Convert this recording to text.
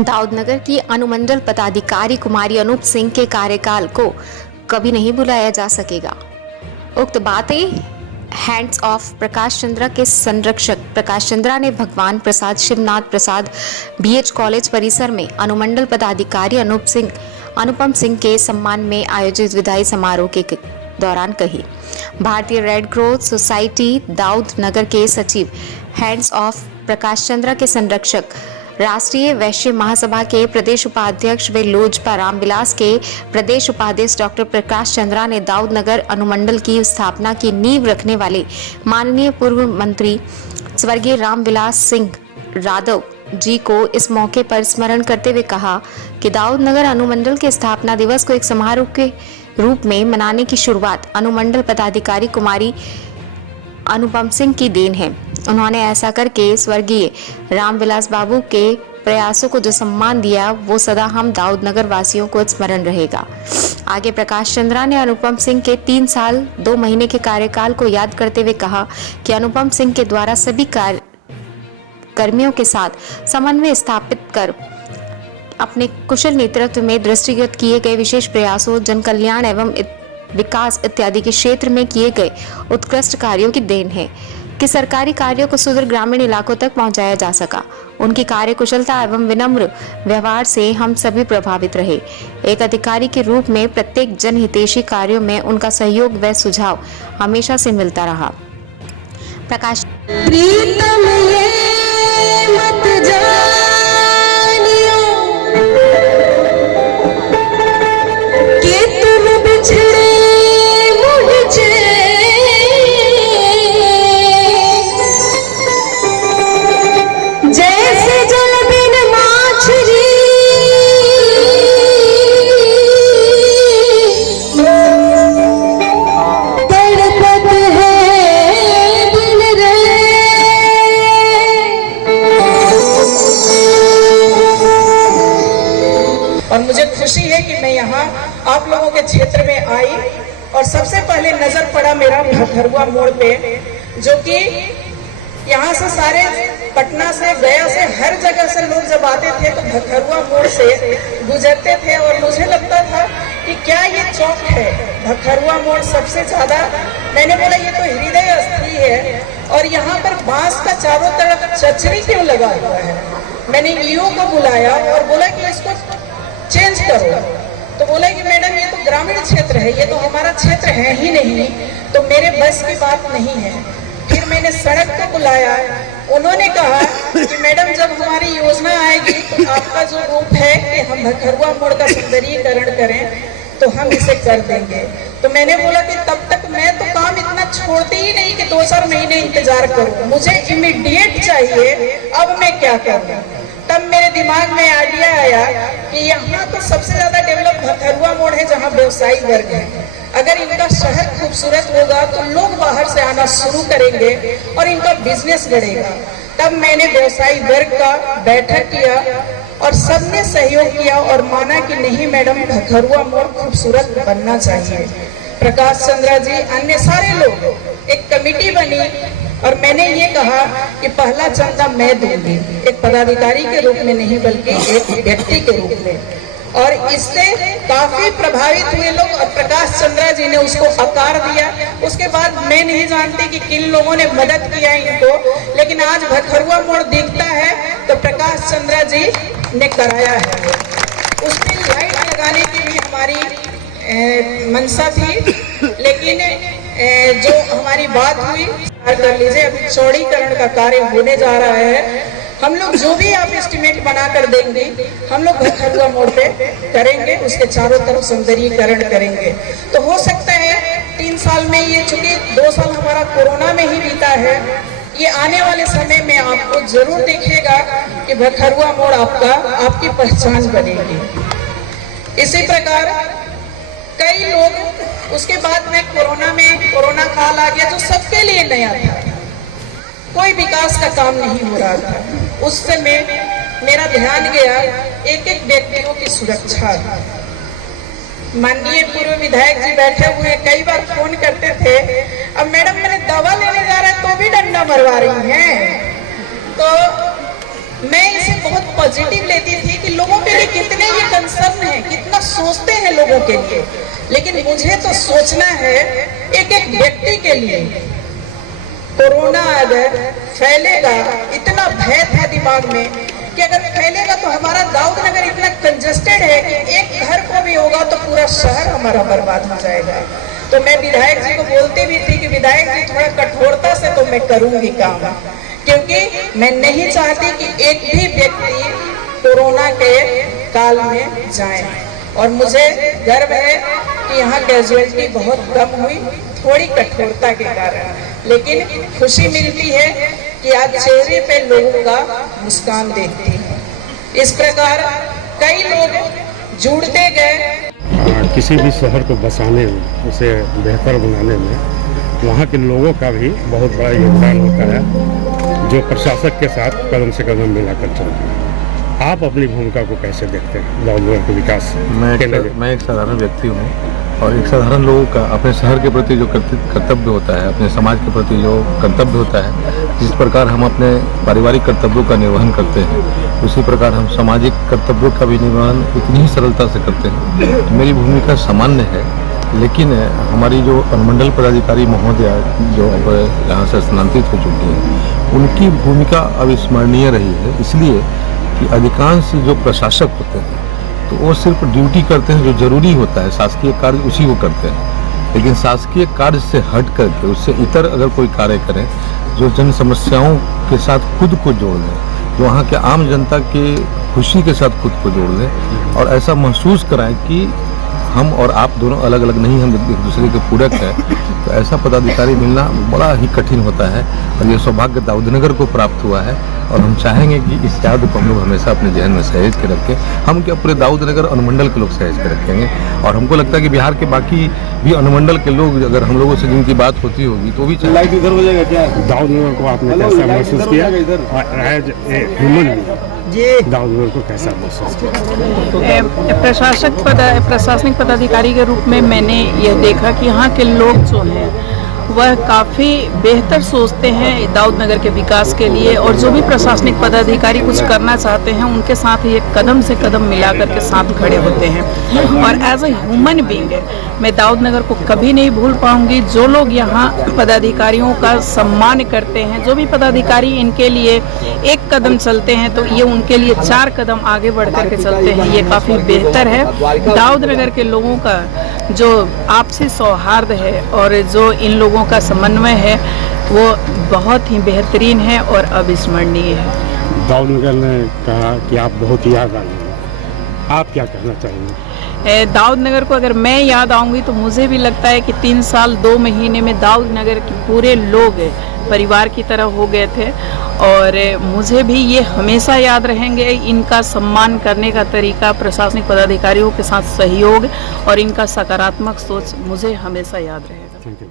दाऊदनगर की अनुमंडल पदाधिकारी कुमारी अनूप सिंह के कार्यकाल को कभी नहीं भुलाया जा सकेगा। उक्त बातें हैंड्स ऑफ प्रकाश चंद्रा के संरक्षक प्रकाश चंद्रा ने भगवान प्रसाद शिवनाथ प्रसाद बीएच कॉलेज परिसर में अनुमंडल पदाधिकारी अनुपम सिंह के सम्मान में आयोजित विदाई समारोह के दौरान कही। भारतीय रेड क्रॉस सोसाइटी दाऊदनगर के सचिव हैंड्स ऑफ प्रकाश चंद्रा के संरक्षक राष्ट्रीय वैश्य महासभा के प्रदेश उपाध्यक्ष व लोजपा रामविलास के प्रदेश उपाध्यक्ष डॉक्टर प्रकाश चंद्रा ने दाऊदनगर अनुमंडल की स्थापना की नींव रखने वाले माननीय पूर्व मंत्री स्वर्गीय रामविलास सिंह यादव जी को इस मौके पर स्मरण करते हुए कहा कि दाऊदनगर अनुमंडल के स्थापना दिवस को एक समारोह के रूप में मनाने की शुरुआत अनुमंडल पदाधिकारी कुमारी अनुपम सिंह की देन है। उन्होंने ऐसा करके स्वर्गीय रामविलास बाबू के प्रयासों को जो सम्मान दिया वो सदा हम दाऊदनगर वासियों को स्मरण रहेगा। आगे प्रकाश चंद्रा ने अनुपम सिंह के 3 साल 2 महीने के कार्यकाल को याद करते हुए कहा कि अनुपम सिंह के द्वारा सभी कर्मियों के साथ समन्वय स्थापित कर अपने कुशल नेतृत्व में दृष्टिगत किए गए विशेष प्रयासों, जन कल्याण एवं विकास इत्यादि के क्षेत्र में किए गए उत्कृष्ट कार्यों की देन है कि सरकारी कार्यों को सुदूर ग्रामीण इलाकों तक पहुंचाया जा सका। उनकी कार्यकुशलता एवं विनम्र व्यवहार से हम सभी प्रभावित रहे। एक अधिकारी के रूप में प्रत्येक जनहितैषी कार्यों में उनका सहयोग व सुझाव हमेशा से मिलता रहा। प्रकाश और मुझे खुशी है कि मैं यहाँ आप लोगों के क्षेत्र में आई और सबसे पहले नजर पड़ा मेरा भखरुआ मोड़ पे, जो कि यहाँ से सारे पटना से गया से हर जगह से लोग जब आते थे तो भखरुआ मोड़ से गुजरते थे और मुझे लगता था कि क्या ये चौक है भखरुआ मोड़ सबसे ज्यादा। मैंने बोला ये तो हृदय स्थली है और यहाँ पर बांस का चारों तरफ चचरी क्यों लगा हुआ है। मैंने ईओ को बुलाया और बोला कि इसको चेंज करो, तो बोला कि मैडम ये तो ग्रामीण क्षेत्र है, ये तो हमारा क्षेत्र है ही नहीं, तो मेरे बस की बात नहीं है। फिर मैंने सड़क को बुलाया, उन्होंने कहा कि मैडम जब हमारी योजना आएगी तो आपका जो रूप है कि हम भखरुआ मोड़ का सौंदर्यीकरण करें तो हम इसे कर देंगे। तो मैंने बोला कि तब तक मैं तो काम इतना छोड़ती ही नहीं कि 2-4 महीने इंतजार करूं, मुझे इमीडिएट चाहिए, अब मैं क्या करूं। तब मेरे दिमाग में आइडिया आया कि यहाँ तो सबसे ज्यादा डेवलप भखरुआ मोड़ है जहाँ व्यवसायी वर्ग है। अगर इनका शहर खूबसूरत होगा तो लोग बाहर से आना शुरू करेंगे और इनका बिजनेस बढ़ेगा। तब मैंने व्यवसायी वर्ग का बैठक किया और सबने सहयोग किया और माना कि नहीं मैडम भखरुआ मोड़ खूबसूरत बनना चाहिए। प्रकाश चंद्रा जी, अन्य सारे लोग, एक कमेटी बनी और मैंने ये कहा कि पहला चंदा मैं दूंगी, एक पदाधिकारी के रूप में नहीं बल्कि एक व्यक्ति के रूप में। और इससे काफी प्रभावित हुए लोग और प्रकाश चंद्रा जी ने उसको आकार दिया। उसके बाद मैं नहीं जानती कि किन लोगों ने मदद किया इनको, लेकिन आज भखरुआ मोड़ दिखता है तो प्रकाश चंद्रा जी ने कराया है। उसमें लाइट लगाने की भी हमारी मंशा थी, लेकिन जो हमारी बात हुई कर लीजिए, अभी चौड़ीकरण का कार्य होने जा रहा है। हम लोग जो भी आप एस्टिमेट बना कर देंगे हम लोग भखरुआ मोड़ पे करेंगे, उसके चारों तरफ सौंदर्यीकरण करेंगे। तो हो सकता है 3 साल में ये, चूंकि 2 साल हमारा कोरोना में ही बीता है, ये आने वाले समय में आपको जरूर दिखेगा कि भखरुआ मोड़ आपकी पहचान बनेगी। इसी प्रकार कई लोग, उसके बाद में कोरोना काल आ गया जो सबके लिए नया था, कोई विकास का काम नहीं हो रहा था। उस समय मेरा ध्यान गया एक व्यक्तियों की सुरक्षा। माननीय पूर्व विधायक जी बैठे हुए कई बार फोन करते थे, अब मैडम मैंने दवा लेने जा रहा है तो भी डंडा मरवा रही हैं। तो मैं इसे बहुत पॉजिटिव लेती थी कि कंसर्न है, कितना सोचते हैं लोगों के लिए, लेकिन मुझे तो सोचना है एक एक व्यक्ति के लिए। कोरोना अगर फैलेगा, इतना भय था दिमाग में कि अगर फैलेगा तो हमारा दाऊद नगर इतना कंजेस्टेड है कि एक घर को भी होगा तो पूरा शहर हमारा बर्बाद हो जाएगा। तो मैं विधायक जी को बोलती भी थी कि विधायक जी थोड़ा कठोरता से तो मैं करूंगी काम, क्योंकि मैं नहीं चाहती कि एक भी व्यक्ति कोरोना के काल में जाए। और मुझे गर्व है कि यहाँ कैजुअलिटी बहुत कम हुई, थोड़ी कठोरता के कारण, लेकिन खुशी मिलती है कि आज चेहरे पे लोगों का मुस्कान देखती है। इस प्रकार कई लोग जुड़ते गए। किसी भी शहर को बसाने में, उसे बेहतर बनाने में वहाँ के लोगों का भी बहुत बड़ा योगदान होता है, जो प्रशासक के साथ कदम से कदम मिलाकर चलते हैं। आप अपनी भूमिका को कैसे देखते हैं दाऊद नगर के विकास? मैं एक साधारण व्यक्ति हूँ और एक साधारण लोगों का अपने शहर के प्रति जो कर्तव्य होता है, अपने समाज के प्रति जो कर्तव्य होता है, जिस प्रकार हम अपने पारिवारिक कर्तव्यों का निर्वहन करते हैं, उसी प्रकार हम सामाजिक कर्तव्यों का भी निर्वहन उतनी ही सरलता से करते हैं। तो मेरी भूमिका सामान्य है, लेकिन हमारी जो अनुमंडल पदाधिकारी महोदया जो अब यहाँ से स्थानांतरित हो चुकी हैं, उनकी भूमिका अविस्मरणीय रही है, इसलिए कि अधिकांश जो प्रशासक होते हैं तो वो सिर्फ ड्यूटी करते हैं जो जरूरी होता है, शासकीय कार्य उसी को करते हैं। लेकिन शासकीय कार्य से हट करके उससे इतर अगर कोई कार्य करें जो जन समस्याओं के साथ खुद को जोड़ लें, जो वहाँ के आम जनता के खुशी के साथ खुद को जोड़ लें और ऐसा महसूस कराएं कि हम और आप दोनों अलग अलग नहीं, हम एक दूसरे के पूरक हैं, तो ऐसा पदाधिकारी मिलना बड़ा ही कठिन होता है। और ये सौभाग्य दाऊद नगर को प्राप्त हुआ है और हम चाहेंगे कि इस याद को हम लोग हमेशा अपने जहन में सहेज के रखें। हम क्या पूरे दाऊद नगर अनुमंडल के लोग सहेज के रखेंगे और हमको लगता है कि बिहार के बाकी भी अनुमंडल के लोग अगर हम लोगों से जिनकी बात होती होगी तो भी लाइट इधर हो जाएगा क्या? दाऊद नगर को आपने कैसा महसूस किया? एज ए ह्यूमन दाऊद नगर को कैसा महसूस किया? प्रशासनिक पदाधिकारी के रूप में मैंने यह देखा कि यहाँ के लोग जो हैं वह काफ़ी बेहतर सोचते हैं दाऊद नगर के विकास के लिए, और जो भी प्रशासनिक पदाधिकारी कुछ करना चाहते हैं उनके साथ ये कदम से कदम मिलाकर के साथ खड़े होते हैं। और एज ए ह्यूमन बीइंग मैं दाऊद नगर को कभी नहीं भूल पाऊंगी। जो लोग यहाँ पदाधिकारियों का सम्मान करते हैं, जो भी पदाधिकारी इनके लिए एक कदम चलते हैं तो ये उनके लिए 4 कदम आगे बढ़ कर के चलते हैं, ये काफ़ी बेहतर है। दाऊद नगर के लोगों का जो आपसी सौहार्द है और जो इन लोगों का समन्वय है वो बहुत ही बेहतरीन है और अविस्मरणीय है। दाऊद नगर ने कहा कि आप बहुत याद आएंगे, आप क्या कहना चाहेंगे? दाऊद नगर को अगर मैं याद आऊंगी तो मुझे भी लगता है कि 3 साल 2 महीने में दाऊद नगर के पूरे लोग परिवार की तरह हो गए थे और मुझे भी ये हमेशा याद रहेंगे। इनका सम्मान करने का तरीका, प्रशासनिक पदाधिकारियों के साथ सहयोग और इनका सकारात्मक सोच मुझे हमेशा याद रहेगा। Thank you.